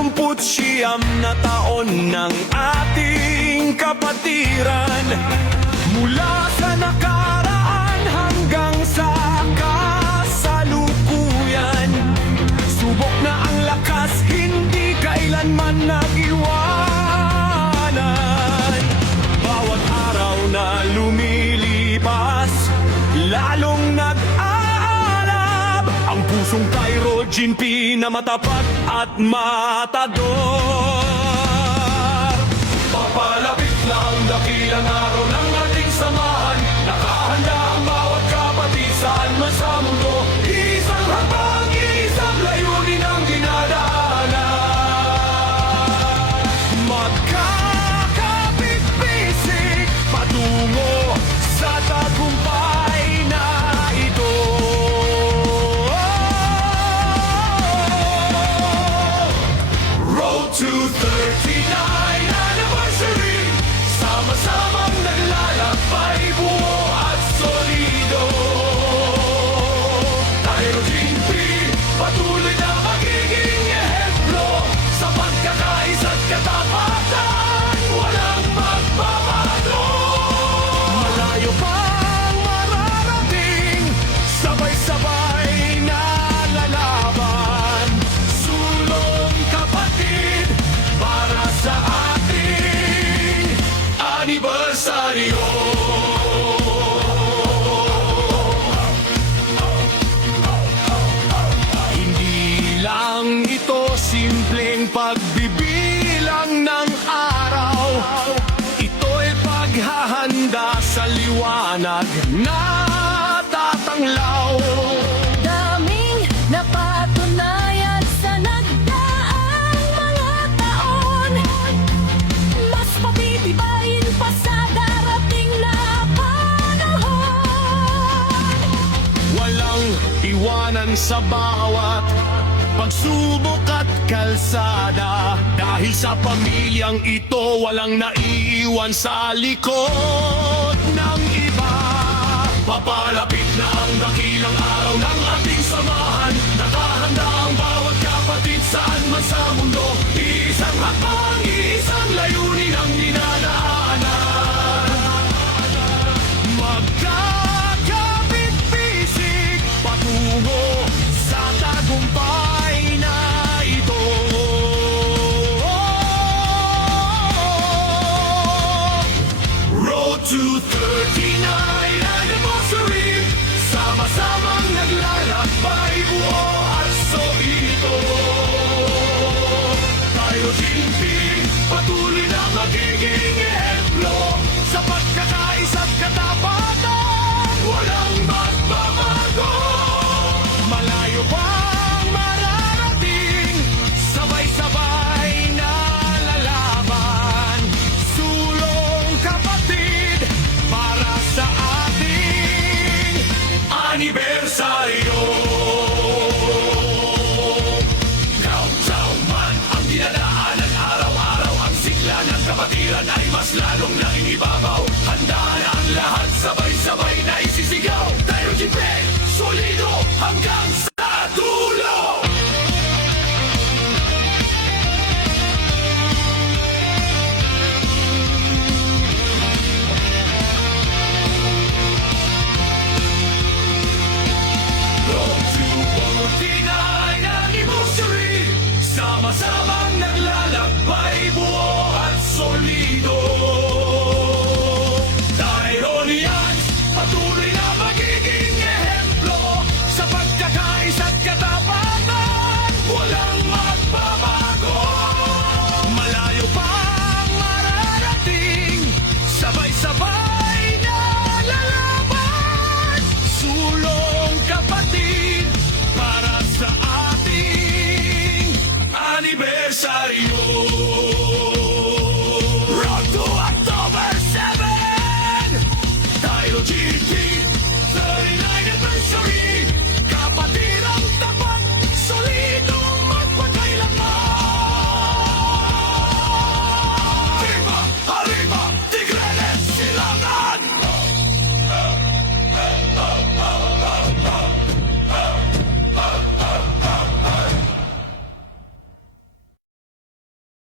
29 na taon ng ating kapatiran. Mula sa nakaraan hanggang sa kasalukuyan, subok na ang lakas, hindi kailanman nag-iwanan. Bawat araw na lumilipas, lalong nag-aalab ang pusong Cairo Ginpi na matapat at matador. Papalapit na ang dakilang araw ng ating samahan, nakahanda ang bawat kapatid saan man sa mundo. Isang hakbang, isang layunin ang dinadaanan. Magkakapit-bisik patungo sa tagumpay na ito. Road to 39 anniversary, sama-samang naglalakbay, buo at solido. Cairo Ginpi, patuloy na magiging ehemplo sa pagkakaisa't katapatan, walang magbabago. Malayo pang mararating, sabay-sabay na lalaban, sulong kapatid para sa ating anibersaryo. Hindi lang ito simpleng pagbibilang ng araw, ito'y paghahanda sa liwanag na tatanglaw. Daming napatunayan sa nagdaang mga taon, mas patitibayin pa sa darating na panahon. Walang iwanan sa bawat pagsubok at kalsada, dahil sa pamilyang ito walang naiiwan sa likod ng iba. Papalapit na ang dakilang araw ng ating samahan, nakahanda ang bawat kapatid saan man sa mundo. Isang hakbang, isang layunin ang dinadaanan. Magkakapit-bisik patungo sa tagumpay na ito. Road to 39 anniversary, sama-samang naglalakbay, buo at solido. Cairo Ginpi, patuloy na magiging ehemplo sa pagkakaisa't katapatan, walang magbabago. Malayo pang mararating, sabay-sabay na lalaban, sulong kapatid para sa ating anibersaryo. Countdown man ang dinadaanan, araw-araw ang sigla ng kapatiran ay mas lalong nangingibabaw. Handa na ang lahat, sabay-sabay na isisigaw. Cairo Ginpi, solido hanggang sa dulo. Road to 49 anniversary, sama-samang naglalakbay, buo at solido. Caironians, patuloy na magiging ehemplo sa pagkakaisa't katapatan, walang magbabago. Malayo pang mararating, sabay-sabay na lalaban, sulong kapatid para sa ating anibersaryo.